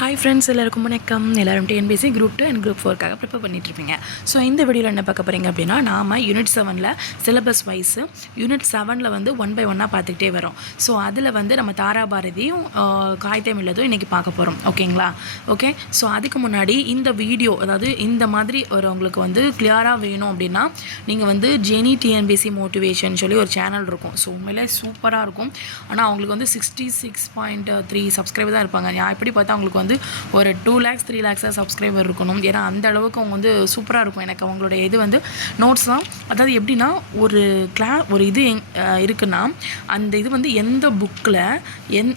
Hi friends, எல்லாருக்கும் வணக்கம். எல்லோரும் டிஎன்பிஎஸ்சி குரூப் 2 அண்ட் குரூப் 4க்காக ப்ரிப்பேர் பண்ணிட்டுருப்பீங்க. ஸோ இந்த வீடியோவில் என்ன பார்க்க போகிறீங்க அப்படின்னா, நாம் யூனிட் 7ல் சிலபஸ் வைஸு யூனிட் 7ல் வந்து 1 by 1 பார்த்துக்கிட்டே வரோம். ஸோ அதில் வந்து நம்ம தாராபாரதியும் காய்தமிழதும் இன்றைக்கி பார்க்க போகிறோம். ஓகேங்களா? ஓகே. ஸோ அதுக்கு முன்னாடி இந்த வீடியோ, அதாவது இந்த மாதிரி ஒரு உங்களுக்கு வந்து கிளியராக வேணும் அப்படின்னா நீங்கள் வந்து ஜெனி டிஎன்பிஎஸ்சி மோட்டிவேஷன் சொல்லி ஒரு சேனல் இருக்கும். ஸோ உண்மையிலே சூப்பராக இருக்கும். ஆனால் அவங்களுக்கு வந்து 66.3 சப்ஸ்கிரைபர் தான் இருப்பாங்க. நான் எப்படி பார்த்தா அவங்களுக்கு வந்து ஒரு 2 lakhs 3 lakhs சப்ஸ்கிரைபர் இருக்கணும். ஏன்னா அந்த அளவுக்கு அவங்க வந்து சூப்பராக இருக்கும். எனக்கு அவங்களுடைய இது வந்து நோட்ஸ் தான். அதாவது எப்படின்னா ஒரு இது இருக்குன்னா அந்த இது வந்து எந்த புக்கில்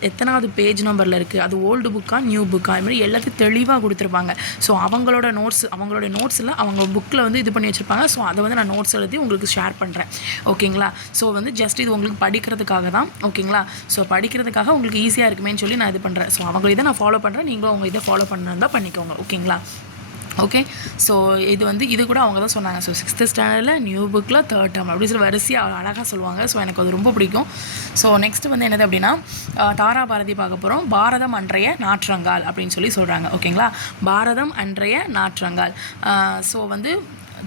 எத்தனாவது பேஜ் நம்பரில் இருக்குது, அது ஓல்டு புக்கா நியூ புக்கா, அது மாதிரி எல்லாத்தையும் தெளிவாக கொடுத்துருப்பாங்க. ஸோ அவங்களோட நோட்ஸில் அவங்க புக்கில் வந்து இது பண்ணி வச்சுருப்பாங்க. ஸோ அதை வந்து நான் நோட்ஸ் எழுதி உங்களுக்கு ஷேர் பண்ணுறேன். ஓகேங்களா? ஸோ வந்து ஜஸ்ட் இது உங்களுக்கு படிக்கிறதுக்காக தான். ஓகேங்களா? ஸோ படிக்கிறதுக்காக உங்களுக்கு ஈஸியாக இருக்குமேன்னு சொல்லி நான் இது பண்ணுறேன். ஸோ அவங்க இதை நான் ஃபாலோ பண்ணுறேன், நீங்களும் அவங்க இதை ஃபாலோ பண்ணுறதா பண்ணிக்கோங்க. ஓகேங்களா? ஓகே. ஸோ இது கூட அவங்க தான் சொன்னாங்க. ஸோ 6th ஸ்டாண்டர்டில் நியூ புக்கில் 3rd term அப்படி சொல்லி வரிசையாக அழகாக சொல்லுவாங்க. ஸோ எனக்கு அது ரொம்ப பிடிக்கும். ஸோ நெக்ஸ்ட் வந்து என்னது அப்படின்னா, தாராபாரதி பார்க்க போகிறோம். பாரதம் அன்றைய நாற்றங்கால் அப்படின்னு சொல்லி சொல்கிறாங்க. ஓகேங்களா? பாரதம் அன்றைய நாற்றங்கால். ஸோ வந்து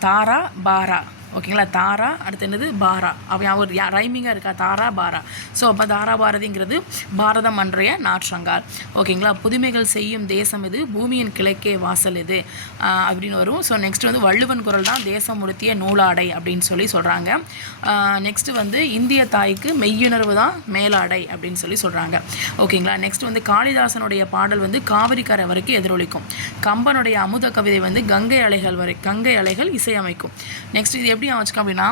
தாரா பாரா. ஓகேங்களா? தாரா அடுத்து என்னது பாரா. அப்படி ஒரு ரைமிங்காக இருக்கா, தாரா பாரா. ஸோ அப்போ தாராபாரதிங்கிறது பாரதம் அன்றைய நாற்றங்கால். ஓகேங்களா? புதுமைகள் செய்யும் தேசம் இது, பூமியின் கிழக்கே வாசல் இது அப்படின்னு வரும். ஸோ நெக்ஸ்ட் வந்து வள்ளுவன் குரல் தான் தேசம் உடுத்திய நூலாடை அப்படின்னு சொல்லி சொல்கிறாங்க. நெக்ஸ்ட் வந்து இந்திய தாய்க்கு மெய்யுணர்வு தான் மேலாடை அப்படின்னு சொல்லி சொல்கிறாங்க. ஓகேங்களா? நெக்ஸ்ட் வந்து காளிதாசனுடைய பாடல் வந்து காவிரி கரை வரைக்கும் எதிரொலிக்கும். கம்பனுடைய அமுத கவிதை வந்து கங்கை அலைகள் இசையமைக்கும். நெக்ஸ்ட் இது எப்படி வச்சுக்கோம் அப்படின்னா,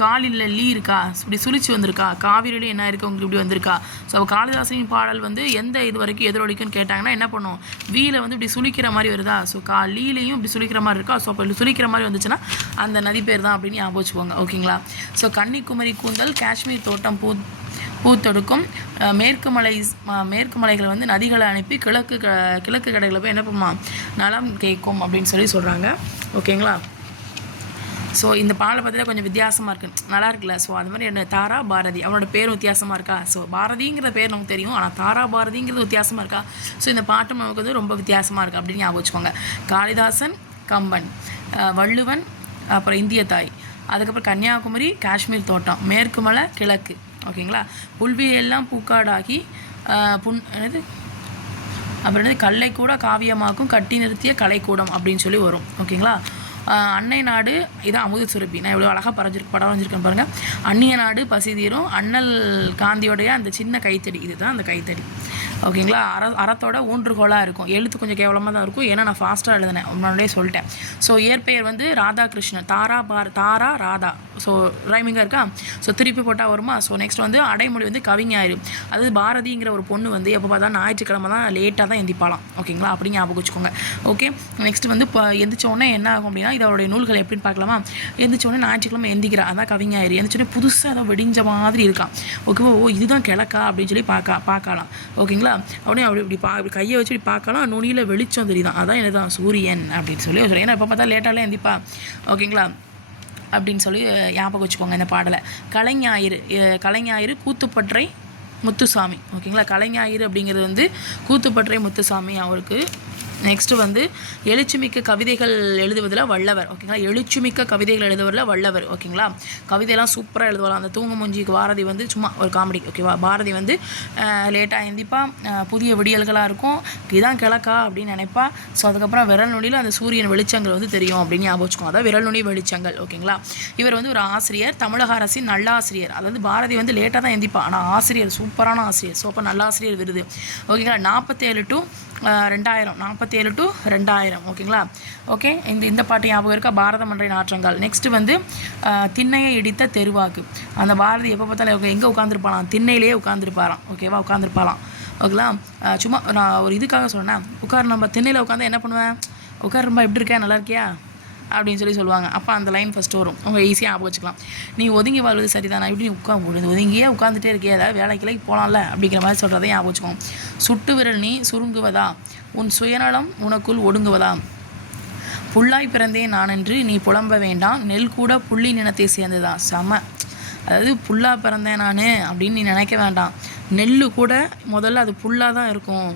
காலில் லீ இருக்கா, இப்படி சுழிச்சு வந்திருக்கா, காவிரியில என்ன இருக்குது உங்களுக்கு இப்படி வந்திருக்கா. ஸோ அப்போ காளிதாசனின் பாடல் வந்து எந்த இது வரைக்கும் எதிரொலிக்குன்னு கேட்டாங்கன்னா என்ன பண்ணும், வீல வந்து இப்படி சுழிக்கிற மாதிரி வருதா. ஸோ லீலையும் இப்படி சுழிக்கிற மாதிரி இருக்கா. ஸோ அப்போ சுழிக்கிற மாதிரி வந்துச்சுன்னா அந்த நதி பேர் தான் அப்படின்னு ஞாபகம் வச்சுக்கோங்க. ஓகேங்களா? ஸோ கன்னிக்குமரி கூந்தல் காஷ்மீர் தோட்டம் பூத்தொடுக்கும். மேற்கு மலைகளை வந்து நதிகளை அனுப்பி கிழக்கு கடைகளை போய் என்ன பண்ணுமா, நலம் கேட்கும் அப்படின்னு சொல்லி சொல்கிறாங்க. ஓகேங்களா? ஸோ இந்த பாடலை பார்த்தீங்கன்னா கொஞ்சம் வித்தியாசமாக இருக்குது, நல்லா இருக்குல்ல. ஸோ அது மாதிரி என்ன, தாரா பாரதி, அவனோட பேர் வித்தியாசமாக இருக்கா. ஸோ பாரதிங்கிற பேர் நமக்கு தெரியும், ஆனால் தாரா பாரதிங்கிறது வித்தியாசமாக இருக்கா. ஸோ இந்த பாட்டும் நமக்கு வந்து ரொம்ப வித்தியாசமாக இருக்குது அப்படின்னு ஞாபகம் வச்சுக்கோங்க. காளிதாசன், கம்பன், வள்ளுவன், அப்புறம் இந்திய தாய், அதுக்கப்புறம் கன்னியாகுமரி, காஷ்மீர் தோட்டம், மேற்கு மலை, கிழக்கு. ஓகேங்களா? புல்வியெல்லாம் பூக்காடாகி அப்புறம் என்னது கல்லை கூட காவியமாக்கும் கட்டி நிறுத்திய கலைக்கூடம் அப்படின்னு சொல்லி வரும். ஓகேங்களா? அன்னை நாடு, இதான் அமுத சுரப்பி. நான் எவ்வளோ அழகாக படம் வரைஞ்சிருக்கேன் பாருங்கள். அந்நிய நாடு பசி தீரும், அண்ணல் காந்தியோடைய அந்த சின்ன கைத்தடி, இதுதான் அந்த கைத்தடி. ஓகேங்களா? அறத்தோட ஊன்றுகோலாக இருக்கும். எழுத்து கொஞ்சம் கேவலமாக தான் இருக்கும், ஏன்னா நான் ஃபாஸ்ட்டாக எழுதினேன், முன்னாடியே சொல்லிட்டேன். ஸோ இயற்பெயர் வந்து ராதாகிருஷ்ணன், தாரா ராதா. ஸோ ரைமிங்காக இருக்கா. ஸோ திருப்பி போட்டால் வருமா. ஸோ நெக்ஸ்ட் வந்து அடைமொழி வந்து கவிஞாயிரு. அதாவது பாரதிங்கிற ஒரு பொண்ணு வந்து எப்போ பார்த்தா ஞாயிற்றுக்கிழமை தான் லேட்டாக தான் எந்திப்பாலாம். ஓகேங்களா? அப்படி ஞாபகம் வச்சுக்கோங்க. ஓகே. நெக்ஸ்ட் வந்து இப்போ எந்திரிச்சோடனே என்ன ஆகும் அப்படின்னா, இதோடைய நூல்கள் எப்படின்னு பார்க்கலாமா. எந்திரிச்சோடனே ஞாயிற்றுக்கிழமை எந்திக்கிறா, அதான் கவிஞாயிரு. எந்திரிச்சோடனே புதுசாக அதை வெடிஞ்ச மாதிரி இருக்கான். ஓகேவா? இதுதான் கிழக்கா அப்படின்னு சொல்லி பார்க்கலாம். ஓகேங்களா? அப்படியே இப்படி கையை வச்சு இப்படி பார்க்கலாம், நுனியில் வெளிச்சம் தெரியுதான், அதான் என்னதான் சூரியன் அப்படின்னு சொல்லி சொல்கிறேன். ஏன்னா இப்போ பார்த்தா லேட்டாலாம் எந்திப்பா. ஓகேங்களா? அப்படின்னு சொல்லி ஞாபகம் வச்சுக்கோங்க இந்த பாடலை. கலைஞாயிறு கூத்துப்பற்றை முத்துசாமி. ஓகேங்களா? கலைஞாயிறு அப்படிங்கிறது வந்து கூத்துப்பற்றை முத்துசாமி அவருக்கு. நெக்ஸ்ட்டு வந்து எழுச்சிமிக்க கவிதைகள் எழுதுவதில் வல்லவர். ஓகேங்களா? எழுச்சிமிக்க கவிதைகள் எழுதுவதில் வல்லவர். ஓகேங்களா? கவிதையெல்லாம் சூப்பராக எழுதுவாங்க. அந்த தூங்கு மூஞ்சிக்கு பாரதி வந்து சும்மா ஒரு காமெடி. ஓகேவா? பாரதி வந்து லேட்டாக எந்திப்பா, புதிய விடியல்களாக இருக்கும், இதுதான் கிழக்கா அப்படின்னு நினைப்பா. ஸோ அதுக்கப்புறம் விரல் நுனியில் அந்த சூரியன் வெளிச்சங்கள் வந்து தெரியும் அப்படின்னு ஞாபகம் வச்சுக்கோங்க. அதான் விரல் நுனி வெளிச்சங்கள். ஓகேங்களா? இவர் வந்து ஒரு ஆசிரியர், தமிழக அரசின் நல்லாசிரியர். அதாவது பாரதி வந்து லேட்டாக தான் எந்திப்பா, ஆனால் ஆசிரியர், சூப்பரான ஆசிரியர். ஸோ அப்போ நல்லாசிரியர் விருது. ஓகேங்களா? 47 to 2000. ஓகேங்களா? ஓகே. இந்த பாட்டு ஞாபகம் இருக்கா, பாரதம் அன்றைய நாற்றங்கால். நெக்ஸ்ட்டு வந்து திண்ணையை இடித்த தெருவாக்கு. அந்த பாரதி எப்போ பார்த்தாலும் எங்கே உட்காந்துருப்பாலாம், திண்ணையிலேயே உட்காந்துருப்பாராம். ஓகேவா? உட்காந்துருப்பாலாம். ஓகேங்களா? சும்மா நான் ஒரு இதுக்காக சொன்னேன், நம்ம திண்ணையில் உட்காந்து என்ன பண்ணுவேன், உட்காரும்பா எப்படி இருக்கேன், நல்லா இருக்கியா அப்படின்னு சொல்லி சொல்லுவாங்க. அப்போ அந்த லைன் ஃபஸ்ட்டு வரும், உங்கள் ஈஸியாக ஞாபகம் வச்சுக்கலாம். நீ ஒதுங்கி வாழ்வது சரிதான், எப்படி ஒதுங்கியே உட்காந்துட்டே இருக்கியா, ஏதாவது வேலைக்கு போகலாம்ல அப்படிங்கிற மாதிரி சொல்கிறத ஞாபகம் வச்சுக்கோங்க. சுட்டு விரல் நீ சுருங்குவதா, உன் சுயநலம் உனக்குள் ஒடுங்குவதா, புல்லாய் பிறந்தேன் நான் என்று நீ புலம்ப வேண்டாம், நெல் கூட புள்ளி நினத்தை சேர்ந்ததா. செம. அதாவது புல்லாக பிறந்தேன் நான் அப்படின்னு நீ நினைக்க வேண்டாம், நெல் கூட முதல்ல அது புல்லாக தான் இருக்கும்,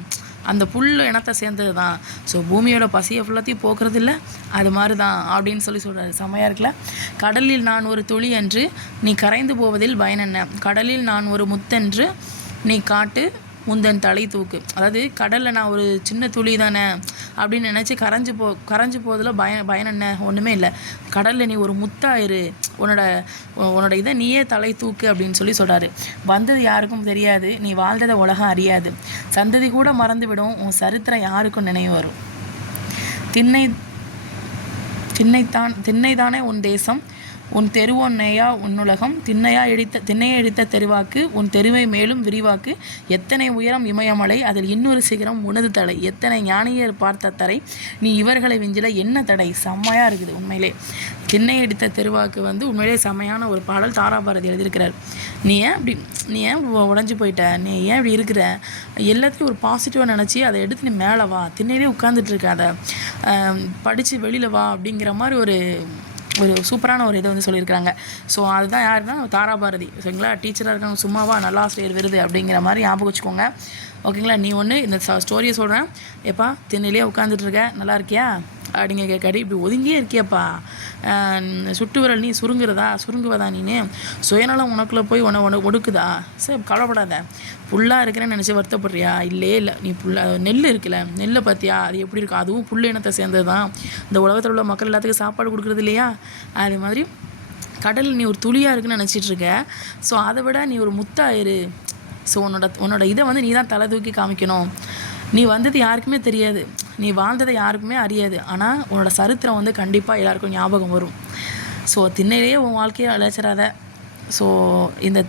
அந்த புல் இனத்தை சேர்ந்தது தான். ஸோ பூமியோட பசியை ஃபுல்லாத்தையும் போக்குறது இல்லை, அது மாதிரி தான் அப்படின்னு சொல்கிறாரு. செம்மையாக இருக்குல்ல. கடலில் நான் ஒரு துளி என்று நீ கரைந்து போவதில் பயனென்ன, கடலில் நான் ஒரு முத்தென்று நீ காட்டு முந்தன் தலை தூக்கு. அதாவது கடலில் நான் ஒரு சின்ன துளி தானே அப்படின்னு நினச்சி கரைஞ்சி போவதில் பயன் என்ன, ஒன்றுமே இல்லை. கடலில் நீ ஒரு முத்தாயிரு, உன்னோட இதை நீயே தலை தூக்கு அப்படின்னு சொல்கிறாரு. வந்தது யாருக்கும் தெரியாது, நீ வாழ்ந்ததை உலகம் அறியாது, சந்ததி கூட மறந்துவிடும், உன் சரித்திரம் யாருக்கும் நினைவு வரும். திண்ணைதானே உன் தேசம், உன் தெருவொன்னையா உன்னுலகம், திண்ணையை இடித்த தெருவாக்கு, உன் தெருவை மேலும் விரிவாக்கு, எத்தனை உயரம் இமயமலை, அதில் இன்னொரு சிகரம் உனது தடை, எத்தனை ஞானியர் பார்த்த தரை, நீ இவர்களை விஞ்சில என்ன தடை. செம்மையாக இருக்குது உண்மையிலே. திண்ணை இடித்த தெருவாக்கு உண்மையிலே செம்மையான ஒரு பாடல் தாராபாரதி எழுதியிருக்கிறார். நீ ஏன் உடஞ்சி போயிட்ட, நீ ஏன் இப்படி இருக்கிற, எல்லாத்தையும் ஒரு பாசிட்டிவாக நினச்சி அதை எடுத்து நீ மேலே வா, திண்ணையிலே உட்காந்துட்ருக்க, அதை படித்து வெளியில் வா அப்படிங்கிற மாதிரி ஒரு சூப்பரான ஒரு இதை சொல்லியிருக்காங்க. ஸோ அதுதான் யாருன்னா தாராபாரதி. சரிங்களா, டீச்சராக இருக்காங்க, சும்மாவா நல்லாசிரியர் விருது அப்படிங்கிற மாதிரி ஞாபகம் வச்சுக்கோங்க. ஓகேங்களா. நீ ஒன்று இந்த ஸ்டோரியை சொல்கிறேன், எப்பா திண்ணிலே உட்காந்துட்ருக்க, நல்லா இருக்கியா அப்படிங்க கேட்காடி, இப்படி ஒதுங்கியே இருக்கியப்பா, சுட்டு விரல் நீ சுருங்குவதா நீனு, சுயநலம் உனக்குள்ளே போய் ஒடுக்குதா, சரி கவலைப்படாத, புல்லாக இருக்கிறேன்னு நினச்சி வருத்தப்படுறியா, இல்லை நீ நெல் இருக்குல்ல, நெல்லை பார்த்தியா அது எப்படி இருக்கும், அதுவும் புல் இனத்தை சேர்ந்தது தான், இந்த உலகத்தில் உள்ள மக்கள் எல்லாத்துக்கும் சாப்பாடு கொடுக்குறது இல்லையா, அது மாதிரி கடலில் நீ ஒரு துளியாக இருக்குன்னு நினச்சிட்ருக்க, ஸோ அதை விட நீ ஒரு முத்தாயிரு, ஸோ உன்னோட இதை நீ தான் தலை தூக்கி காமிக்கணும், நீ வந்தது யாருக்குமே தெரியாது, நீ வாழ்ந்ததை யாருக்குமே அறியாது, ஆனால் உன்னோட சரித்திரம் கண்டிப்பாக எல்லாருக்கும் ஞாபகம் வரும். ஸோ திண்ணையிலேயே உன் வாழ்க்கையை அழைச்சிடாத. ஸோ இந்த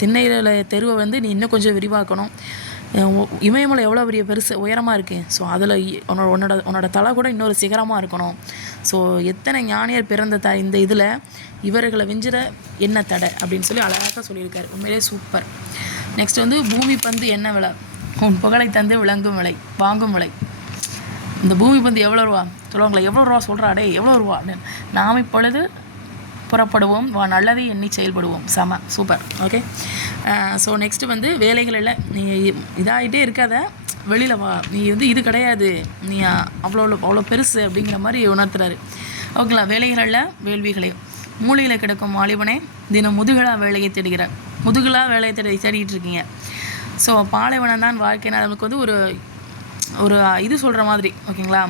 திண்ணையில் தெருவை நீ இன்னும் கொஞ்சம் விரிவாக்கணும். இமயமலை எவ்வளோ பெரிய பெருசு உயரமாக இருக்குது, ஸோ அதில் உன்னோட தலை கூட இன்னொரு சிகரமாக இருக்கணும். ஸோ எத்தனை ஞானியர் பிறந்த இந்த இதில் இவர்களை விஞ்சிற என்ன தடை அப்படின்னு சொல்லி அழகாக சொல்லியிருக்காரு. உண்மையிலே சூப்பர். நெக்ஸ்ட் பூமி பந்து என்ன விலை, உன் புகழை தந்து விளங்கும் விலை வாங்கும் விலை. இந்த பூமி பந்து எவ்வளோ ரூபா சொல்லுவாங்களே, எவ்வளோ ரூபா சொல்கிறாடே, எவ்வளோ ரூபா, நாம் இப்பொழுது புறப்படுவோம், நல்லதை எண்ணி செயல்படுவோம். செம சூப்பர். ஓகே. ஸோ நெக்ஸ்ட்டு வேலைகள் இல்லை, நீ இதாகிட்டே இருக்காத, வெளியில் வா, நீ இது கிடையாது, நீ அவ்வளோ பெருசு அப்படிங்கிற மாதிரி உணர்த்துறாரு. ஓகேங்களா. வேலைகளில் வேள்விகளே, மூளையில் கிடக்கும் வாலிபனே, தினம் முதுகலாக வேலையை தேடுகிறார், முதுகலாக வேலையை தேடிட்டு இருக்கீங்க. ஸோ பாலைவனம் தான் வாழ்க்கைனா நமக்கு ஒரு இது சொல்கிற மாதிரி. ஓகேங்களா.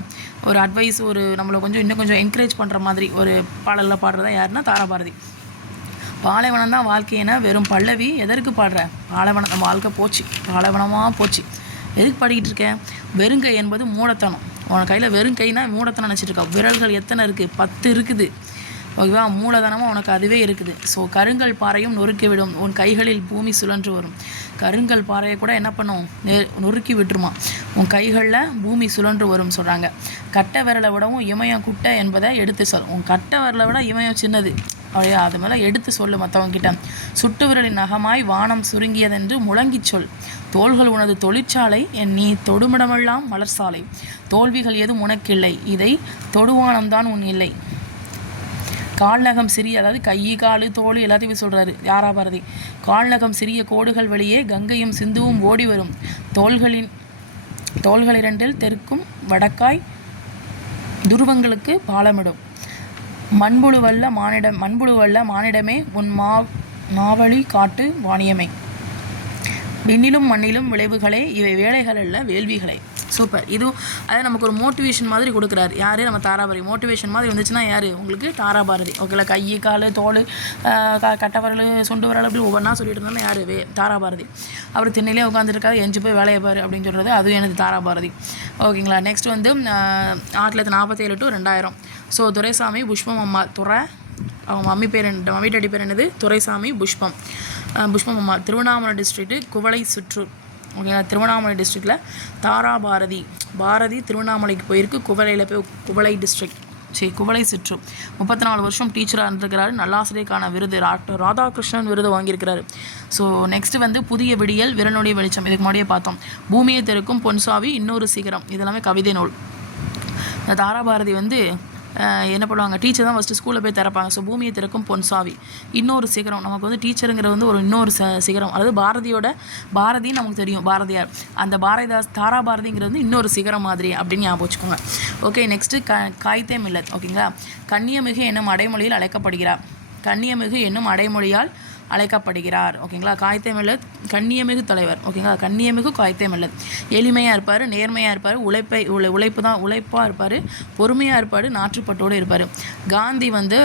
ஒரு அட்வைஸ், நம்மளை இன்னும் கொஞ்சம் என்கரேஜ் பண்ணுற மாதிரி ஒரு பாடலில் பாடுறதா யாருன்னா தாராபாரதி. பாலைவனம் தான் வாழ்க்கையினா வெறும் பல்லவி, எதற்கு பாடுற, பாலைவனம் நம்ம வாழ்க்கை போச்சு, பாலைவனமாக போச்சு, எதுக்கு பாடிக்கிட்டு இருக்கேன், வெறுங்கை என்பது மூடத்தனம், உன் கையில் வெறும் கைனா மூடத்தனம் நினச்சிட்ருக்கா, விரல்கள் எத்தனை இருக்குது, 10 இருக்குது. ஓகேவா, மூலதனமாக உனக்கு அதுவே இருக்குது. ஸோ கருங்கல் பாறையும் நொறுக்கி விடும், உன் கைகளில் பூமி சுழன்று வரும். கருங்கல் பாறையை கூட என்ன பண்ணும், நொறுக்கி விட்டுருமா, உன் கைகளில் பூமி சுழன்று வரும் சொல்கிறாங்க. கட்டை விரலை விடவும் இமயம் குட்டை என்பதை எடுத்து சொல், உன் கட்டை விரலை விட இமயம் சின்னது, அப்படியா, அது மேலே எடுத்து சொல்லு மற்றவங்கிட்ட. சுட்டு விரலின் நகமாய் வானம் சுருங்கியதென்று முழங்கி சொல், தோள்கள் உனது தொழிற்சாலை, நீ தொடுமிடமெல்லாம் மலர்சாலை, தோல்விகள் எதுவும் உனக்கில்லை, இதை தொடுவானம்தான் உன் இல்லை. கால்நகம் சிறிய, அதாவது கை கால் தோல் எல்லாத்தையும் சொல்கிறாரு தாராபாரதி. கால்நகம் சிறிய கோடுகள் வழியே கங்கையும் சிந்துவும் ஓடி வரும், தோள்கள் 2 தெற்கும் வடக்காய் துருவங்களுக்கு பாலமிடும். மண்புழுவல்ல மானிடமே உன் மாவழி காட்டு வாணியமே, விண்ணிலும் மண்ணிலும் விளைவுகளே இவை வேலைகள் அல்ல வேள்விகளே. சூப்பர். இதுவும் அதை நமக்கு ஒரு மோட்டிவேஷன் மாதிரி கொடுக்குறாரு. யார், நம்ம தாராபாரதி. மோட்டிவேஷன் மாதிரி வந்துச்சுன்னா யார், உங்களுக்கு தாராபாரதி. ஓகேங்களா. கை கால் தோல் கட்டை விரல் சுண்டு விரல் அப்படி ஒவ்வொன்றா சொல்லிட்டு இருந்தாலும் யார், தாராபாரதி. அவர் திண்ணையிலே உட்காந்துருக்காரு, எஞ்சி போய் வேலையை பாரு அப்படின்னு சொல்கிறது அதுவும் எனது தாராபாரதி. ஓகேங்களா. Next 1947 to 2000. ஸோ துரைசாமி புஷ்பம் அம்மா அவங்க மம்மி டாடி பேர் என்னது, துரைசாமி புஷ்பம் அம்மா, திருவண்ணாமலை டிஸ்ட்ரிக்ட்டு குவளை சுற்றூர். ஓகேங்களா. திருவண்ணாமலை டிஸ்ட்ரிக்டில் தாராபாரதி திருவண்ணாமலைக்கு போயிருக்கு, குவளை டிஸ்ட்ரிக்ட், குவளை சுற்று. 34 வருஷம் டீச்சராக இருந்திருக்கிறாரு, நல்லாசிரியருக்கான விருது டாக்டர் ராதாகிருஷ்ணன் விருது வாங்கியிருக்கிறாரு. ஸோ நெக்ஸ்ட்டு புதிய விடியல் விரனுடைய வெளிச்சம், இதுக்கு முன்னாடியே பார்த்தோம். பூமியை தெருக்கும் பொன்சாவி இன்னொரு சிகரம், இதெல்லாமே கவிதை நூல். இந்த தாராபாரதி என்ன பண்ணுவாங்க, டீச்சர் தான் ஃபஸ்ட்டு ஸ்கூலில் போய் திறப்பாங்க. ஸோ பூமியை திறக்கும் பொன் சாவி. இன்னொரு சிகரம் நமக்கு வந்து டீச்சருங்கிற வந்து ஒரு இன்னொரு சிகரம். அதாவது பாரதின்னு நமக்கு தெரியும், பாரதியார். அந்த பாரதிதாஸ் தாரா பாரதிங்கிறது வந்து இன்னொரு சிகரம் மாதிரி அப்படின்னு ஞாபகம் வச்சுக்கோங்க. Okay, next காய்தே Millath. ஓகேங்களா, கண்ணியமிகு என்னும் அடைமொழியில் அழைக்கப்படுகிறார். கண்ணியமிகு என்னும் அடைமொழியால் அழைக்கப்படுகிறார். ஓகேங்களா, காய்தே மில்லத் கண்ணியமிகு தலைவர். ஓகேங்களா, கண்ணியமிகு காய்தே மில்லத். எளிமையாக இருப்பார், நேர்மையாக இருப்பார், உழைப்பாக இருப்பார், பொறுமையாக இருப்பார், நாற்றுப்பட்டோடு இருப்பார். காந்தி வந்து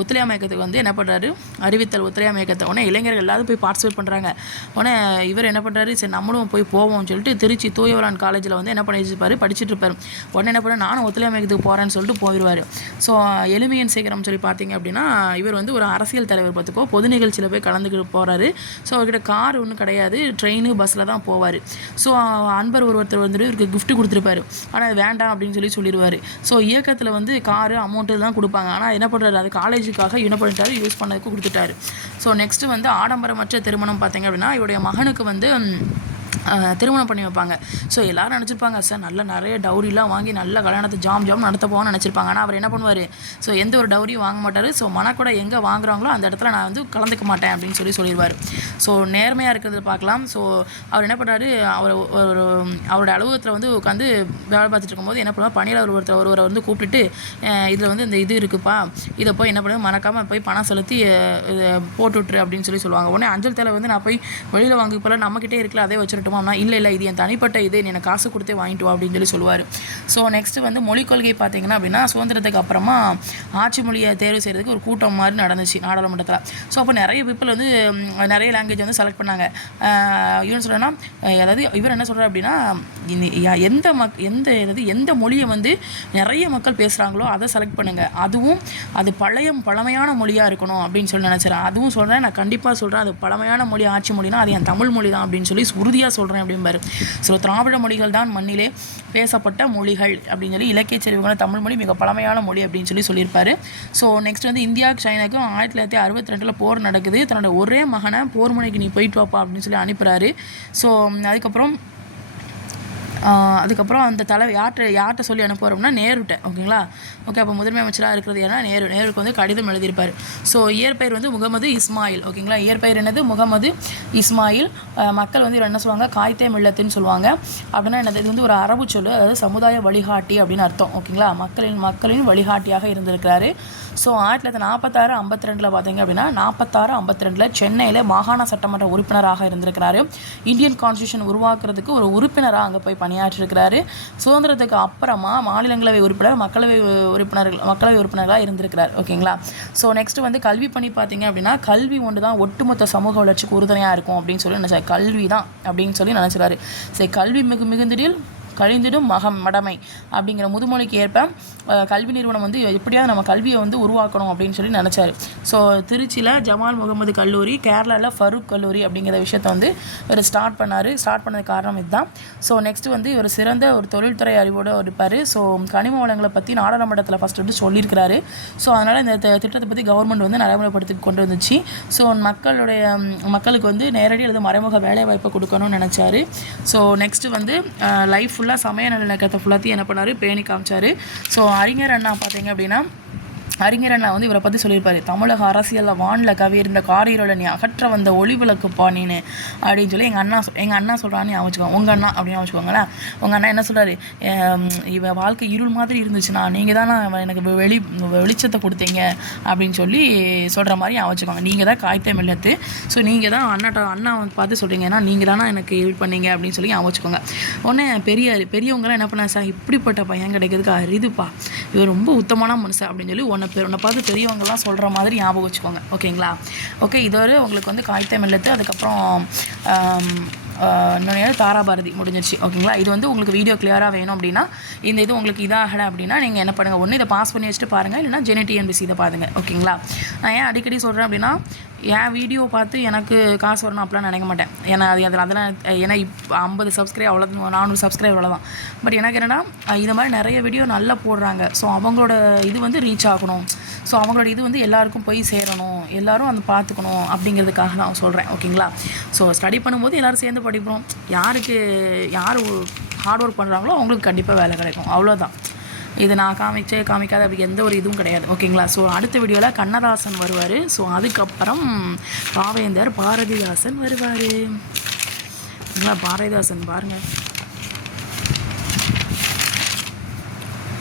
ஒத்துழையாமை இயக்கத்துக்கு வந்து என்ன பண்ணுறாரு, அறிவித்தல் ஒத்துழையாமை இயக்கத்தை உடனே இளைஞர்கள் எல்லாரும் போய் பார்ட்டிசிபேட் பண்ணுறாங்க. உடனே இவர் என்ன பண்ணுறாரு, சரி நம்மளும் போய் போவோம்னு சொல்லிட்டு திருச்சி தூயவரான் காலேஜில் வந்து என்ன பண்ணிட்டு படிச்சுட்டு இருப்பார். உடனே என்ன பண்ண, நானும் ஒத்துழையாமை இயக்கத்துக்கு போகிறேன்னு சொல்லிட்டு போயிடுவார். ஸோ எளிமையின் சீக்கிரம் சொல்லி பார்த்தீங்க அப்படின்னா, இவர் வந்து ஒரு அரசியல் தலைவர் பார்த்துக்கோ, பொது நிகழ்ச்சியில் போய் கலந்துக்கிட்டு போகிறாரு. ஸோ அவர்கிட்ட கார் ஒன்றும் கிடையாது, ட்ரெயின் பஸ்ஸில் தான் போவார். ஸோ அன்பர் ஒருத்தர் வந்துட்டு இவருக்கு கிஃப்ட் கொடுத்துருப்பாரு. ஆனால் அது வேண்டாம் அப்படின்னு சொல்லிடுவார். ஸோ இயக்கத்தில் வந்து காரு அமௌண்ட்டு தான் கொடுப்பாங்க. ஆனால் என்ன பண்ணுறாரு, அது காலேஜுக்காக என்ன பண்ணிட்டாரு, யூஸ் பண்ணதுக்கு கொடுத்துட்டாரு. ஸோ நெக்ஸ்ட்டு வந்து ஆடம்பரமற்ற திருமணம் பார்த்தீங்க அப்படின்னா, இவருடைய மகனுக்கு வந்து திருமணம் பண்ணி வைப்பாங்க. ஸோ எல்லோரும் நினச்சிருப்பாங்க, சார் நிறைய டவுரிலாம் வாங்கி நல்ல கல்யாணத்தை ஜாம் நடத்த போவான்னு நினச்சிருப்பாங்க. ஆனால் அவர் என்ன பண்ணுவார், ஸோ எந்த ஒரு டவுரியும் வாங்க மாட்டார். ஸோ மனக்கூட எங்கே வாங்குறாங்களோ அந்த இடத்துல நான் வந்து கலந்துக்க மாட்டேன் அப்படின்னு சொல்லிடுவார். ஸோ நேர்மையாக இருக்கிறது பார்க்கலாம். ஸோ அவர் என்ன பண்ணுறாரு, அவரோட அலுவலகத்தில் வந்து உட்காந்து வேலை பார்த்துட்டு இருக்கும்போது என்ன பண்ணுவார், பணியாளர் ஒருவரை வந்து கூப்பிட்டுட்டு, இதில் வந்து இந்த இது இருக்குப்பா, இதை போய் என்ன பண்ணுவேன், மறக்காமல் போய் பணம் செலுத்தி போட்டுவிட்ரு அப்படின்னு சொல்லுவாங்க. உடனே அஞ்சல் தலை வந்து நான் போய் வெளியில் வாங்கி போல நம்மக்கிட்டே இருக்கல, அதே வச்சுருட்டுமா. இல்லை இது என் தனிப்பட்ட இது, எனக்கு காசு கொடுத்தே வாங்கிட்டு வா அப்படின்னு சொல்லுவார். ஸோ நெக்ஸ்ட்டு வந்து மொழிக் கொள்கை பார்த்தீங்கன்னா அப்படின்னா, சுதந்திரத்துக்கு அப்புறமா ஆட்சி மொழியை தேர்வு செய்கிறதுக்கு ஒரு கூட்டம் மாதிரி நடந்துச்சு நாடாளுமன்றத்தில். ஸோ அப்போ நிறைய பீப்புள் வந்து நிறைய லாங்குவேஜ் வந்து செலக்ட் பண்ணாங்க. இவன் சொல்கிறேன்னா, அதாவது இவர் என்ன சொல்கிறார் அப்படின்னா, எந்த மொழியை வந்து நிறைய மக்கள் பேசுகிறாங்களோ அதை செலக்ட் பண்ணுங்கள், அதுவும் அது பழமையான மொழியாக இருக்கணும் அப்படின்னு நினச்சிடறேன். அதுவும் சொல்கிறேன், நான் கண்டிப்பாக சொல்கிறேன், அது பழமையான மொழி ஆட்சி மொழினா அது என் தமிழ் மொழி தான் அப்படின்னு உறுதியாக சொல்கிறேன் அப்படிம்பாரு. ஸோ திராவிட மொழிகள் தான் மண்ணிலே பேசப்பட்ட மொழிகள் அப்படின்னு இலக்கிய செறிவுகளை தமிழ் மொழி மிக பழமையான மொழி அப்படின்னு சொல்லியிருப்பாரு. ஸோ நெக்ஸ்ட் வந்து இந்தியா சைனாக்கும் 1962 போர் நடக்குது. தன்னோட ஒரே மகனை போர் முனைக்கு நீ போயிட்டு வாப்பா அப்படின்னு அனுப்புகிறாரு. ஸோ அதுக்கப்புறம் அந்த தலைவர் யார்கிட்ட சொல்லி அனுப்புவாரோம்னா நேருட்ட. ஓகேங்களா, ஓகே. அப்போ முதன்மை அமைச்சராக இருக்கிறது ஏன்னா நேருக்கு வந்து கடிதம் எழுதியிருப்பார். ஸோ இயற்பெயர் வந்து முகமது இஸ்மாயில். ஓகேங்களா, இயற்பெயர் என்னது, முகமது இஸ்மாயில். மக்கள் வந்து என்ன சொல்லுவாங்க, காய்தே மில்லத்துன்னு சொல்லுவாங்க. அப்படின்னா என்னது, இது வந்து ஒரு அரபு சொல்லு, அதாவது சமுதாய வழிகாட்டி அப்படின்னு அர்த்தம். ஓகேங்களா, மக்களின் வழிகாட்டியாக இருந்திருக்கிறாரு. ஸோ 1946-52 பார்த்தீங்க அப்படின்னா 46-52 சென்னையில் மாகாண சட்டமன்ற உறுப்பினராக இருந்திருக்கிறாரு. இந்தியன் கான்ஸ்டியூஷன் உருவாக்குறதுக்கு ஒரு உறுப்பினராக அங்கே போய் பணியாற்றிருக்கிறாரு. சுதந்திரத்துக்கு அப்புறமா மாநிலங்களவை உறுப்பினர், மக்களவை உறுப்பினர்களாக இருந்திருக்கிறார். ஓகேங்களா. ஸோ நெக்ஸ்ட் வந்து கல்வி பணி பார்த்தீங்க அப்படின்னா, கல்வி ஒன்று தான் ஒட்டுமொத்த சமூக வளர்ச்சிக்கு உறுதுணையாக இருக்கும் அப்படின்னு நினைச்சார். கல்வி தான் அப்படின்னு நினைச்சாரு. சரி, கல்வி மிகுந்திடில் கழிந்திடும் மடமை அப்படிங்கிற முதுமொழிக்கு ஏற்ப கல்வி நிறுவனம் வந்து எப்படியாவது நம்ம கல்வியை வந்து உருவாக்கணும் அப்படின்னு நினச்சாரு. ஸோ திருச்சியில் ஜமால் முகமது கல்லூரி, கேரளாவில் ஃபரூக் கல்லூரி அப்படிங்கிற விஷயத்தை வந்து இவர் ஸ்டார்ட் பண்ணது காரணம் இதுதான். ஸோ நெக்ஸ்ட் வந்து இவர் சிறந்த ஒரு தொழில்துறை அறிவோடு இருப்பார். ஸோ கனிம வளங்களை பற்றி நாடாளுமன்றத்தில் ஃபஸ்ட் வந்து சொல்லியிருக்கிறாரு. ஸோ அதனால் இந்த திட்டத்தை பற்றி கவர்மெண்ட் வந்து நடைமுறைப்படுத்தி கொண்டு வந்துச்சு. ஸோ மக்களுக்கு வந்து நேரடி அல்லது மறைமுக வேலைவாய்ப்பை கொடுக்கணும்னு நினச்சாரு. ஸோ நெக்ஸ்ட்டு வந்து லைஃப் ஃபுல்லாக சமய நல்லிணக்கத்தை ஃபுல்லாத்தையும் என்ன பண்ணார், பேணி காமிச்சார். ஸோ அறிஞர் அண்ணா பார்த்தீங்க அப்படின்னா, அறிஞர் அண்ணா வந்து இவரை பற்றி சொல்லியிருப்பார். தமிழக அரசியலில் வானில் கவியிருந்த காரியோட நீ அகற்ற வந்த ஒளிவிளக்கு பாணின்னு அப்படின்னு சொல்லி எங்கள் அண்ணா சொல்கிறான்னு ஞாபகம் உங்கள் அண்ணா அப்படின்னு ஞாபகம். உங்கள் அண்ணா என்ன சொல்கிறாரு, இவ வாழ்க்கை இருள் மாதிரி இருந்துச்சுன்னா நீங்கள் தானே எனக்கு வெளிச்சத்தை கொடுத்தீங்க அப்படின்னு சொல்லி சொல்கிற மாதிரி ஞாபகம். நீங்கள் தான் காய்தே மில்லத்து. ஸோ நீங்கள் தான் அண்ணா பார்த்து சொல்கிறீங்க, ஏன்னா நீங்கள் தானே எனக்கு ஹெல்ப் பண்ணீங்க அப்படின்னு சொல்லி ஞாபகம். உடனே பெரியவங்களாம் என்ன பண்ணாங்க, சார் இப்படிப்பட்ட பையன் கிடைக்கிறதுக்கு அரிதுப்பா, இவர் ரொம்ப உத்தமமான மனுஷன் அப்படின்னு சொல்லி உன்னை பார்த்து பெரியவங்கலாம் சொல்கிற மாதிரி ஞாபகம் வச்சுக்கோங்க. ஓகேங்களா. ஓகே, இதோடு உங்களுக்கு வந்து காய்தே மில்லத்து, அதுக்கப்புறம் இன்னொன்று தாராபாரதி முடிஞ்சிருச்சு. ஓகேங்களா. இது வந்து உங்களுக்கு வீடியோ கிளியராக வேணும் அப்படின்னா, இந்த இது உங்களுக்கு இதாகலை அப்படின்னா நீங்கள் என்ன பண்ணுங்கள், ஒன்று இதை பாஸ் பண்ணி வச்சுட்டு பாருங்கள், இல்லைனா ஜெனடிஎன்பிசி இதை பாருங்கள். ஓகேங்களா. நான் ஏன் அடிக்கடி சொல்கிறேன் அப்படின்னா, என் வீடியோ பார்த்து எனக்கு காசு வரணும் அப்படிலாம் நினைக்க மாட்டேன். ஏன்னா அதெல்லாம் ஏன்னா 50 சப்ஸ்கிரைப் அவ்வளோ, 400 சப்ஸ்கிரைப் அவ்வளோதான். பட் எனக்கு என்னென்னா, இது மாதிரி நிறைய வீடியோ நல்லா போடுறாங்க. ஸோ அவங்களோட இது வந்து ரீச் ஆகணும். ஸோ அவங்களோட இது வந்து எல்லாருக்கும் போய் சேரணும், எல்லோரும் வந்து பார்த்துக்கணும் அப்படிங்கிறதுக்காக தான் சொல்கிறேன். ஓகேங்களா. ஸோ ஸ்டடி பண்ணும்போது எல்லோரும் சேர்ந்து படிப்போம். யார் ஹார்ட் ஒர்க் பண்ணுறாங்களோ அவங்களுக்கு கண்டிப்பாக வேலை கிடைக்கும், அவ்வளோதான். இது நான் காமிக்காத அப்படி எந்த ஒரு இதுவும் கிடையாது. ஓகேங்களா? ஸோ அடுத்த வீடியோவில் கண்ணதாசன் வருவார். ஸோ அதுக்கப்புறம் பாவேந்தர் பாரதிதாசன் வருவார். பாரதிதாசன் பாருங்கள்,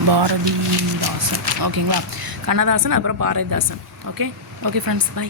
பாரதிதாசன். ஓகேங்களா? கண்ணதாசன் அப்புறம் பாரதிதாசன். Okay friends, by.